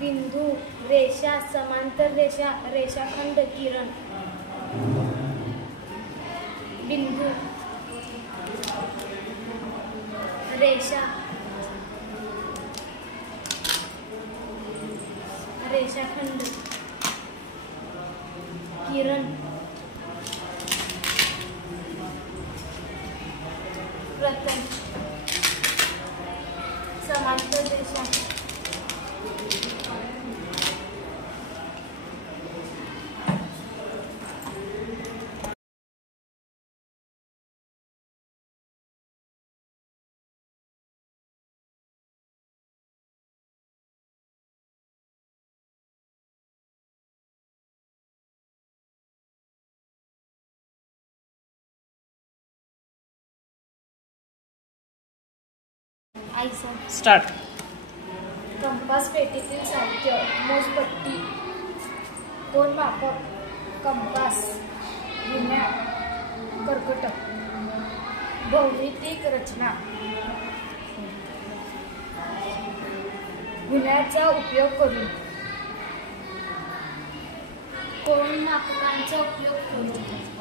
बिंदू, रेषा, समांतर रेषा, रेषाखंड, किरण. बिंदू, रेषा, रेषाखंड, किरण, प्रतल, समांतर रेषा, स्टार्ट. कंपास पेटीतील साहित्य, मोजपट्टी, कोन मापक, कंपास, गुण्या, कर्कटक. भौमितिक रचना. गुण्याचा उपयोग करून, कोन मापकांचा उपयोग करून,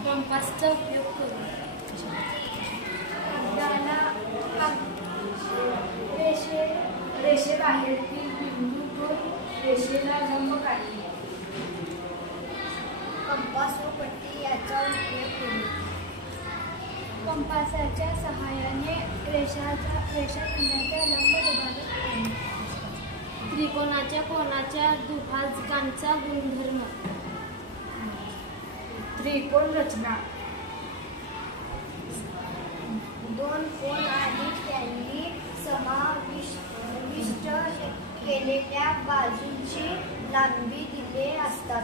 कंपासचा उपयोग करून. रेषेबाहेरील बिंदूतून रेषेला लंब काढणे. कंपास व पट्टी याचा उपयोग करून कंपासाच्या सहाय्याने रेषाखंडाचा लंब विभाजन करणे. त्रिकोणाच्या कोनाच्या दुभाजकांचा गुणधर्म. त्रिकोण रचना. दोन कोन आणि त्यांनी समाविष्ट केलेल्या बाजूंची लांबी दिले असतात.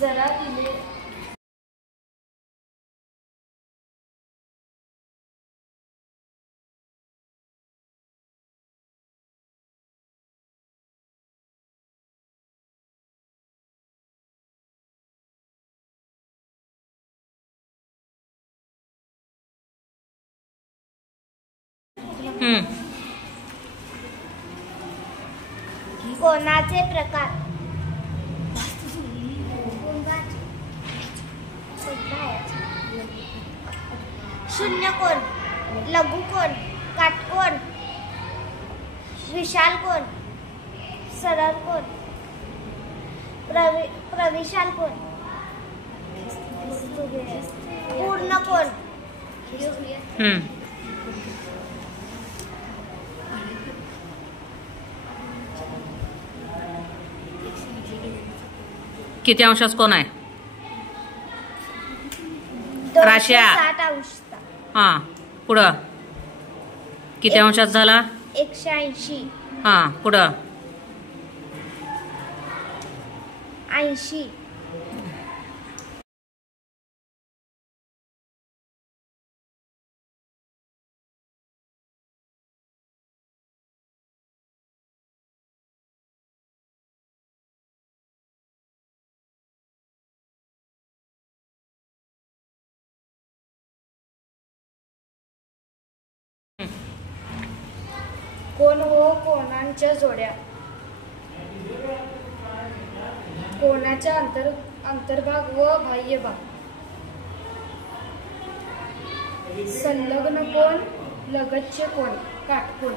जरा दिले कोनाचे प्रकार. शून्यकोन, लघुकोन, काटकोन, विशाल कोन, सरळ कोन, प्रविशाल कोन, पूर्ण कोन. किती अंशाचा कोण आहे? राश्या. 60 अंश. हा, पुढं किती अंशात झाला? 180. हा, पुढं 80. कोन व कोनांच्या जोड्या. कोनाचा अंतर्भाग व बाह्य भाग. संलग्न कोन, लगतचे कोन, काटकोन.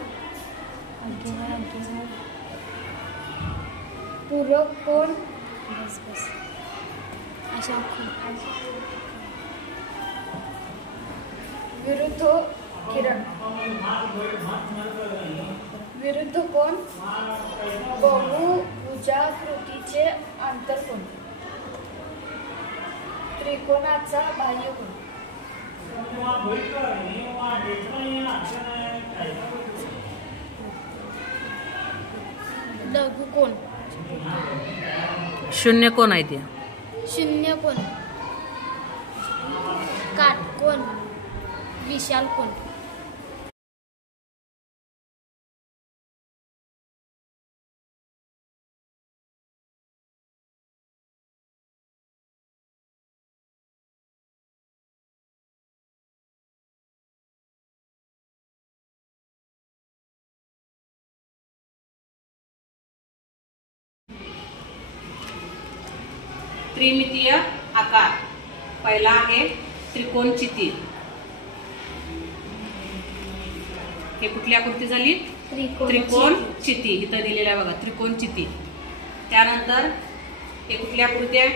पूरक कोन, विरुद्ध किरण. विरुद्ध कोन, बहुभुजाकृतीचे आंतरकोन. त्रिकोणाचा बाह्यकोन. लघुकोन. शून्य कोन आहे त्या. शून्यकोन, काटकोन, विशाल कोन. त्रिमितीय आकार. पहिला आहे त्रिकोण चिती. हे कुठली आकृती झाली? त्रिकोण चिती. इथं दिलेलं आहे बघा, त्रिकोण चिती. त्यानंतर हे कुठली आकृती आहे?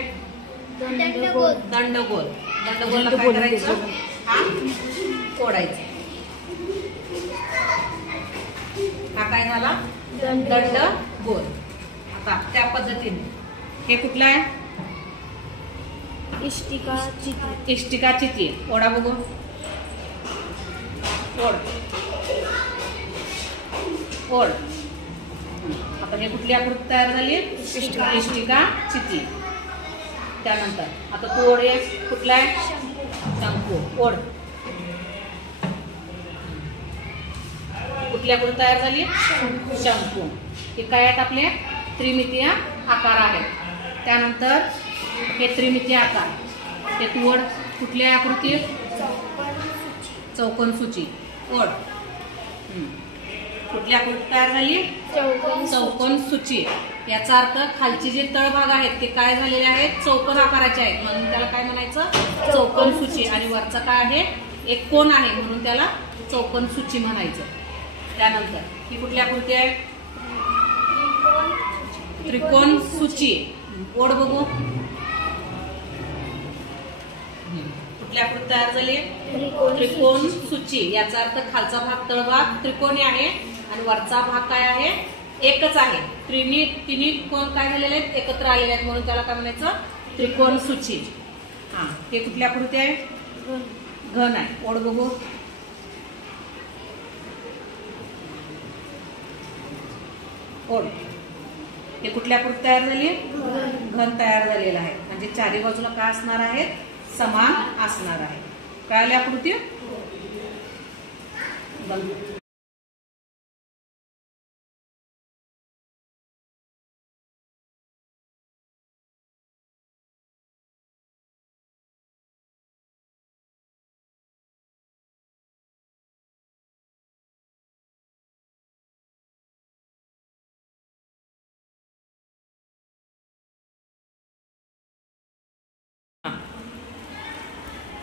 दंडगोल. दंडगोल. दंडगोलला काय करायचं? हा तोडायचं. हा काय झाला? दंडगोल. आता त्या पद्धतीने हे कुठलं आहे? इष्टिका चिती. इष्टिका चिती. ओढा बघू. ओढ. ओढ. आता हे कुठली आकृती तयार झाली? इष्टिका चिती. त्यानंतर आता तू ओढ. कुठला आहे? शंकू. ओढ. कुठली आकृती तयार झाली? शंकू. हे काय आहेत? आपले त्रिमितीय आकार आहेत. त्यानंतर हे त्रिमितीय आकार. हे तू ओढ. कुठली आकृती? चौकोन सूची. ओढ. कुठली आकृती तयार झाली? चौकोन सूची. याचा अर्थ खालची जे तळभाग आहेत ते काय झालेले आहेत? चौकोन आकाराचे आहेत, म्हणून त्याला काय म्हणायचं? चौकोन सूची. आणि वरचा काय आहे? एक कोण आहे, म्हणून त्याला चौकोन सूची म्हणायचं. त्यानंतर ही कुठली आकृती आहे? त्रिकोण सूची. ओढ बघू. कुठली आकृती तयार झाली? त्रिकोण सूची. याचा अर्थ खालचा भाग तळभाग त्रिकोणी आहे आणि वरचा भाग काय आहे? एकच आहे. तिन्ही कोण काय झालेले आहेत? एकत्र आलेले आहेत, म्हणून त्याला काय म्हणायचं? त्रिकोण सूची. हा हे कुठली आकृती आहे? घन आहे. ओढ बघू. ओढ. हे कुठल्या आकृती तयार झाली? घन तयार झालेला आहे. म्हणजे चारी बाजूला काय असणार आहे? समान असणार आहे. कळाली आकृती?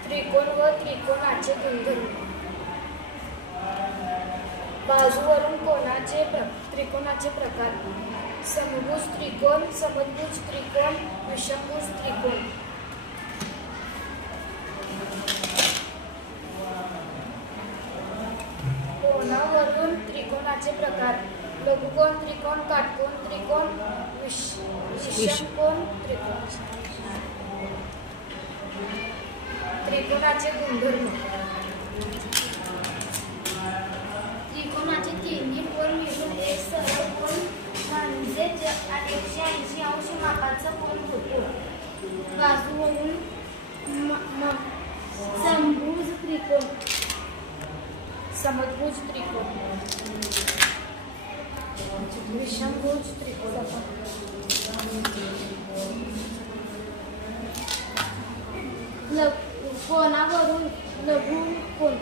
त्रिकोण व त्रिकोणाचे गुणधर्म. बाजूवरून त्रिकोणाचे प्रकार. समभुज त्रिकोण, समद्भुज त्रिकोण, विषमभुज त्रिकोण. कोनावरून त्रिकोणाचे प्रकार. लघुकोन त्रिकोण, काटकोन त्रिकोण, विषमकोन त्रिकोण. त्रिकोणाचे गुणधर्म. त्रिकोणाचे तिन्ही कोन मिळून एक सरळ कोन म्हणजे 180 अंश मापाचा कोन होतो. बाजूवरून समभुज त्रिकोण, समद्भुज त्रिकोण, विषमभुज त्रिकोण. कोनावरून लघु कोन,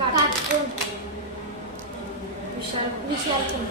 काटकोन, विशाल कोन.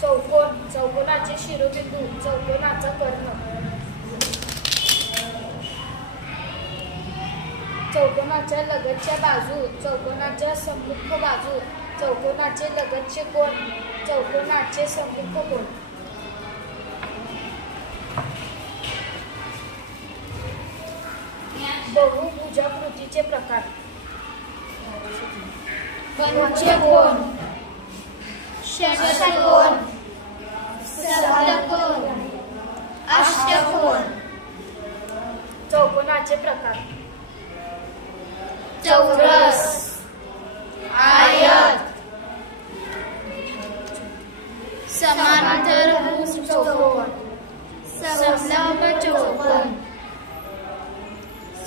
चौकोन, चौकोनाचे शिरोबिंदू, चौकोनाचा कर्ण. चौकोनाच्या लगतच्या बाजू, चौकोनाच्या सम्मुख बाजू, चौकोनाचे लगतचे कोन, चौकोनाचे सम्मुख कोन. बहुभुजाकृतीचे प्रकार. पंचकोन, षटकोन, सप्तकोन, अष्टकोन. चौकोनाचे प्रकार. चौरस, आयत, समांतरभुज चौकोन, संलग्न चौकोन,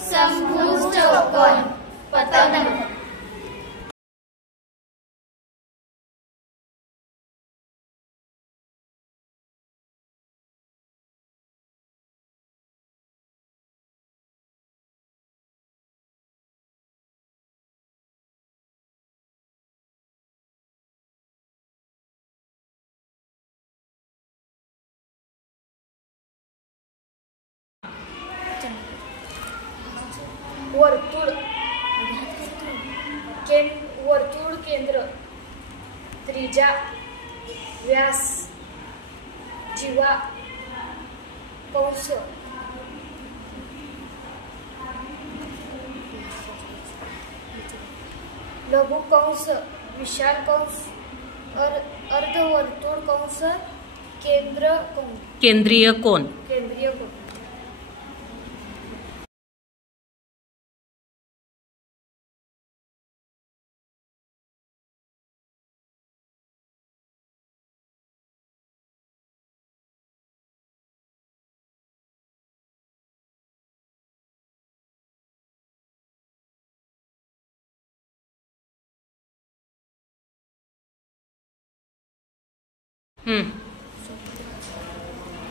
समभुज चौकोन, पतंग. वर्तुळ, वर्तुळ केंद्र, त्रिज्या, व्यास, जीवा, कंस, लघु कंस, विशाल कंस, अर्धवर्तुळ कंस, केंद्रीय कोन. केंद्रीय कोन.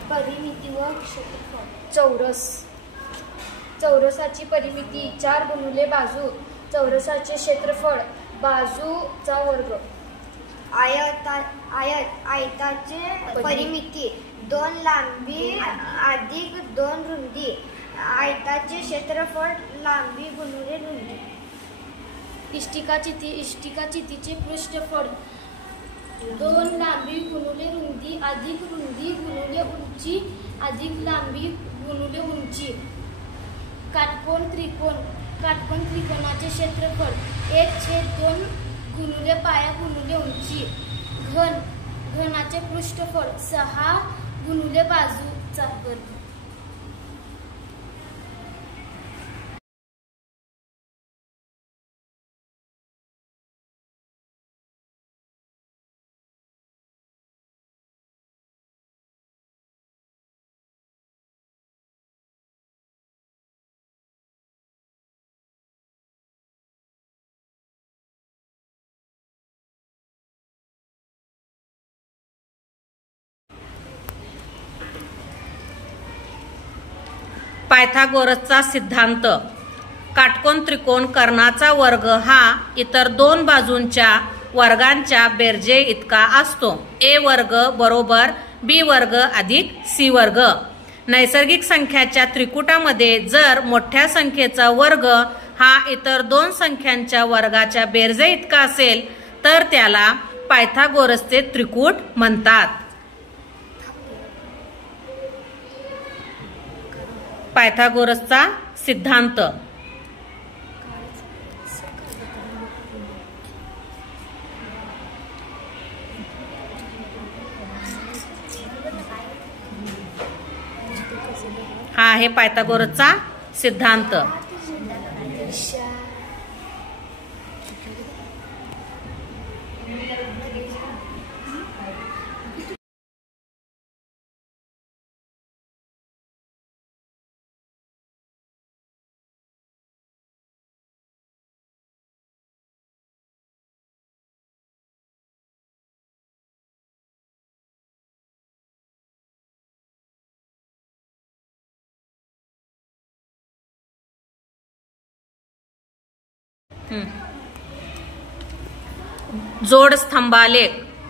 परिमिती व क्षेत्रफळ. चौरस, चौरसाची परिमिती 4 गुणिले बाजू, चौरसाचे क्षेत्रफळ बाजूचा वर्ग. आयताचे परिमिती 2 लांबी अधिक 2 रुंदी, आयताचे क्षेत्रफळ लांबी गुणिले रुंदी. इष्टिकाचितीचे पृष्ठफळ 2 लांबी गुणिले रुंदी अधिक रुंदी गुणिले उंची अधिक लांबी गुणिले उंची. काटकोन त्रिकोणाचे क्षेत्रफळ 1/2 गुणिले पाया गुणिले उंची. घनाचे पृष्ठफळ 6 गुणिले बाजूचा वर्ग. पायथागोरसचा सिद्धांत. काटकोन त्रिकोण कर्णाचा वर्ग हा इतर 2 बाजूंच्या वर्गांच्या बेरजे इतका असतो. ए वर्ग बरोबर बी वर्ग अधिक सी वर्ग. नैसर्गिक संख्याच्या त्रिकुटामध्ये जर मोठ्या संख्येचा वर्ग हा इतर 2 संख्यांच्या वर्गाच्या बेरजे इतका असेल तर त्याला पायथागोरसचे त्रिकूट म्हणतात. पायथागोरसचा सिद्धांत. हा आहे पायथागोरसचा सिद्धांत.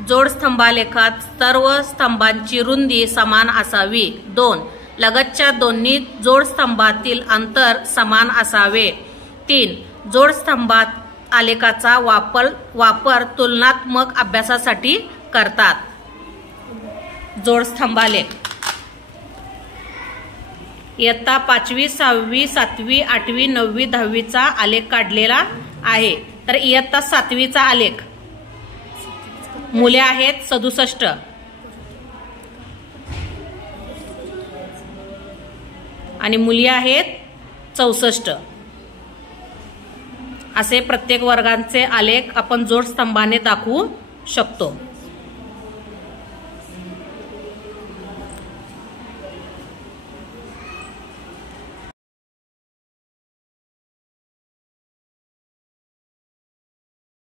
जोडस्तंभालेखात सर्व स्तंभांची रुंदी समान असावी. 2. लगतच्या दोन्ही जोडस्तंभातील अंतर समान असावे. 3. जोडस्तंभात आलेखाचा वापर तुलनात्मक अभ्यासासाठी करतात. जोडस्तंभालेख इयत्ता 5वी 6वी 7वी 8वी 9वी 10वीचा आलेख काढलेला आहे. तर इयत्ता 7वीचा आलेख. मूल्य आहेत 67 आणि मूल्य आहेत 64. असे प्रत्येक वर्गांचे आलेख आपण जोडस्तंभाने दाखवू शकतो.